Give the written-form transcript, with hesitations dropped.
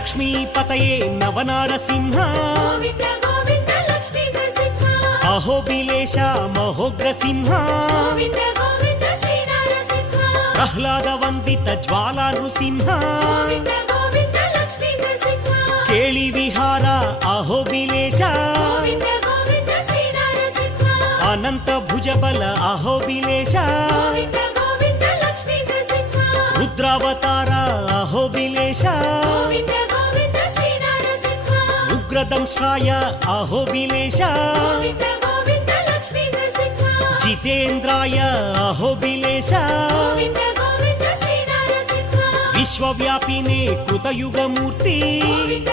लक्ष्मीपतये नवनारसिंह Govind Govind Lakshmi Narasimha अहोबिलेश महोग्रसिंह Govind Govind Shri Narasimha प्रह्लादवन्दित Jwala Narasimha Govind Govind Lakshmi Narasimha केळि Vihar अहोबिलेश Govind Govind Shri Narasimha Anant Bhujbal अहोबिलेश Govind Govind Lakshmi Narasimha रुद्रावतार अहोबिलेश Govind Govind Shri Narasimha उग्रदंष्ट्राय अहोबिलेश Govind Govind Lakshmi Narasimha जितेन्द्राय अहोबिलेश Govind Govind Shri Narasimha विश्वव्यापिने कृतयुगमूर्ति Govind